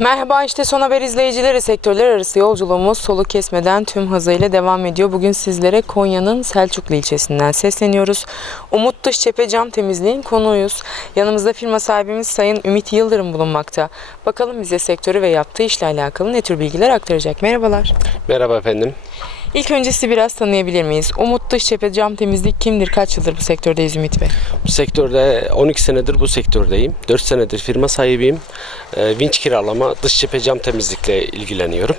Merhaba işte son haber izleyicileri sektörler arası yolculuğumuz soluk kesmeden tüm hızıyla devam ediyor. Bugün sizlere Konya'nın Selçuklu ilçesinden sesleniyoruz. Umut Dışçephe Cam Temizliğin konuğuyuz. Yanımızda firma sahibimiz Sayın Ümit Yıldırım bulunmakta. Bakalım bize sektörü ve yaptığı işle alakalı ne tür bilgiler aktaracak. Merhabalar. Merhaba efendim. İlk önce sizi biraz tanıyabilir miyiz? Umut Dışçephe Cam Temizlik kimdir? Kaç yıldır bu sektördeyiz Ümit Bey? Bu sektörde 12 senedir bu sektördeyim. 4 senedir firma sahibiyim. Ee, vinç kiralama, dış cephe cam temizlikle ilgileniyorum.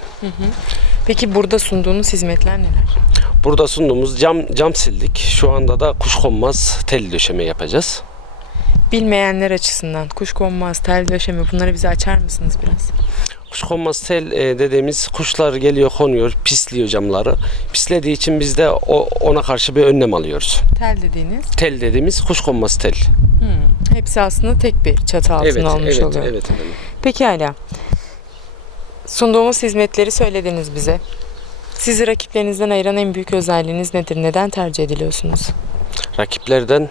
Peki burada sunduğunuz hizmetler neler? Burada sunduğumuz cam cam sildik. Şu anda da kuşkonmaz tel döşeme yapacağız. Bilmeyenler açısından kuşkonmaz, tel döşeme bunları bize açar mısınız biraz? Kuşkonmaz tel e, dediğimiz kuşlar geliyor konuyor, pisliyor camları. Pislediği için biz de ona karşı bir önlem alıyoruz. Tel dediğiniz Tel dediğimiz kuşkonmaz tel. Hmm, hepsi aslında tek bir çatı altına evet, almış evet, oluyor. evet efendim. Pekala. Sunduğumuz hizmetleri söylediniz bize. Sizi rakiplerinizden ayıran en büyük özelliğiniz nedir? Neden tercih ediliyorsunuz? Rakiplerden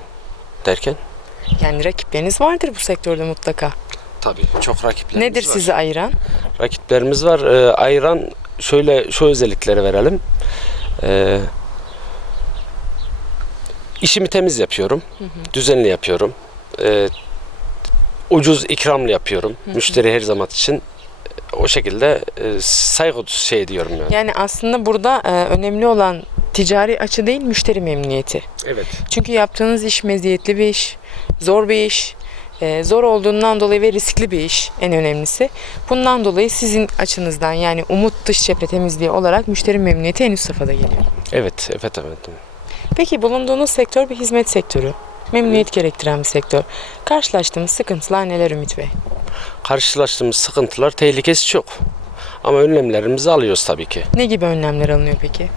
derken? Yani rakipleriniz vardır bu sektörde mutlaka. Tabii çok rakiplerimiz Nedir var. sizi ayıran? rakiplerimiz var. Ee, ayıran şöyle şu özellikleri verelim. Ee, işimi temiz yapıyorum. Düzenli yapıyorum. Ee, ucuz ikramlı yapıyorum. Müşteri her zaman için o şekilde e, saygı şey diyorum yani. Yani aslında burada e, önemli olan ticari açı değil müşteri memnuniyeti. Evet. Çünkü yaptığınız iş meziyetli bir iş, zor bir iş. e, zor olduğundan dolayı ve riskli bir iş en önemlisi. Bundan dolayı sizin açınızdan yani Umut Dış Cephe Temizliği olarak müşteri memnuniyeti en üst safhada geliyor. Evet, evet efendim. Peki bulunduğunuz sektör bir hizmet sektörü. Memnuniyet gerektiren bir sektör. Karşılaştığımız sıkıntılar neler Ümit Bey? Karşılaştığımız sıkıntılar tehlikesi çok. Ama önlemlerimizi alıyoruz tabii ki. Ne gibi önlemler alınıyor peki?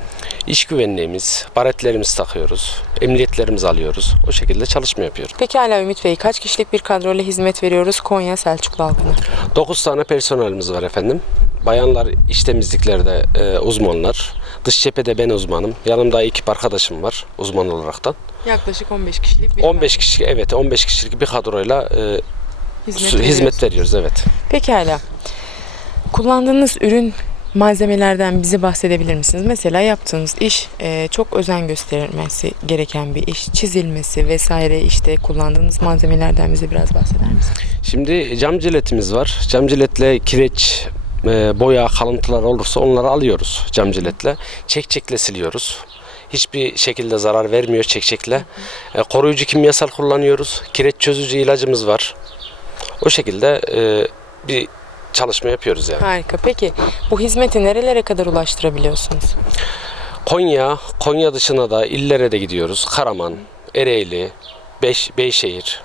İş güvenliğimiz, baretlerimizi takıyoruz, emniyetlerimizi alıyoruz. O şekilde çalışma yapıyoruz. Pekala Ümit Bey kaç kişilik bir kadroyla hizmet veriyoruz Konya Selçuklu halkına? 9 tane personelimiz var efendim. Bayanlar iş temizliklerde e, uzmanlar. Dış cephede ben uzmanım. Yanımda ekip arkadaşım var uzman olaraktan. Yaklaşık 15 kişilik bir 15 kişi evet 15 kişilik bir kadroyla e, hizmet, su- hizmet veriyoruz. veriyoruz evet. Pekala. Kullandığınız ürün malzemelerden bize bahsedebilir misiniz? Mesela yaptığınız iş e, çok özen gösterilmesi gereken bir iş. Çizilmesi vesaire işte kullandığınız malzemelerden bize biraz bahseder misiniz? Şimdi cam ciletimiz var. Cam ciletle kireç, e, boya, kalıntılar olursa onları alıyoruz cam ciletle. Çekçekle siliyoruz. Hiçbir şekilde zarar vermiyor çekçekle. E, koruyucu kimyasal kullanıyoruz. Kireç çözücü ilacımız var. O şekilde e, bir çalışma yapıyoruz yani. Harika. Peki bu hizmeti nerelere kadar ulaştırabiliyorsunuz? Konya, Konya dışına da illere de gidiyoruz. Karaman, Ereğli, Beş, Beyşehir.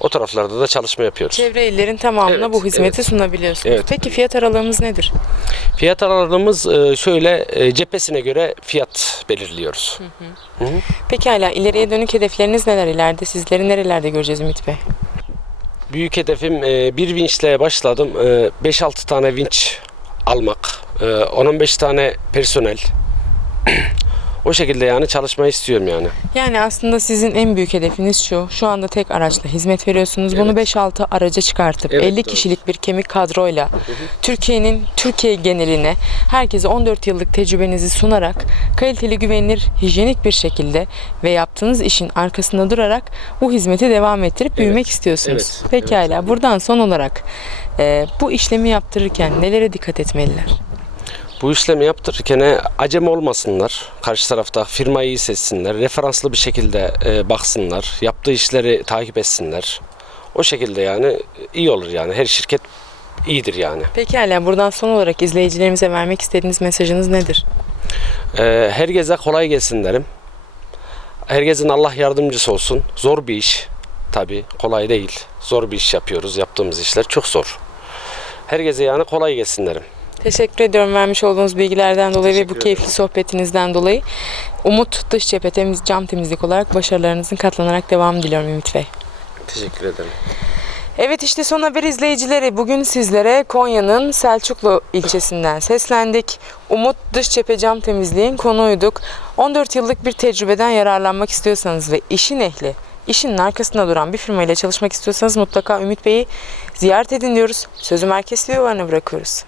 O taraflarda da çalışma yapıyoruz. Çevre illerin tamamına Evet, bu hizmeti evet. sunabiliyorsunuz. Evet. Peki fiyat aralığımız nedir? Fiyat aralığımız e, şöyle e, cephesine göre fiyat belirliyoruz. Pekala ileriye dönük hedefleriniz neler? İleride sizleri nerelerde göreceğiz Ümit Bey? Büyük hedefim e, bir vinçle başladım. E, 5-6 tane vinç almak. E, 10-15 tane personel. O şekilde yani çalışmayı istiyorum yani. Yani aslında sizin en büyük hedefiniz şu. Şu anda tek araçla hizmet veriyorsunuz. Bunu 5-6 araca çıkartıp Evet, 50 doğru. kişilik bir kemik kadroyla Türkiye'nin Türkiye geneline herkese 14 yıllık tecrübenizi sunarak kaliteli, güvenilir, hijyenik bir şekilde ve yaptığınız işin arkasında durarak bu hizmeti devam ettirip büyümek istiyorsunuz. evet, Pekala. Buradan son olarak e, bu işlemi yaptırırken nelere dikkat etmeliler? Bu işlemi yaptırırken e, acemi olmasınlar. Karşı tarafta firmayı iyi seçsinler. Referanslı bir şekilde e, baksınlar. Yaptığı işleri takip etsinler. O şekilde yani iyi olur yani. Her şirket iyidir yani. Pekala. Buradan son olarak izleyicilerimize vermek istediğiniz mesajınız nedir? Ee, herkese kolay gelsin derim. Herkesin Allah yardımcısı olsun. Zor bir iş. Tabii kolay değil. Zor bir iş yapıyoruz. Yaptığımız işler çok zor. Herkese yani kolay gelsin derim. Teşekkür ediyorum vermiş olduğunuz bilgilerden dolayı ve bu Teşekkür keyifli sohbetinizden dolayı. Umut Dış Cephe temiz, Cam Temizlik olarak başarılarınızın katlanarak devamını diliyorum Ümit Bey. Teşekkür ederim. Evet işte son haber izleyicileri bugün sizlere Konya'nın Selçuklu ilçesinden seslendik. Umut Dış Cephe Cam Temizliğin konuğuyduk. 14 yıllık bir tecrübeden yararlanmak istiyorsanız ve işin ehli, işinin arkasında duran bir firmayla çalışmak istiyorsanız mutlaka Ümit Bey'i ziyaret edin diyoruz. Sözü merkez stüdyolarına bırakıyoruz.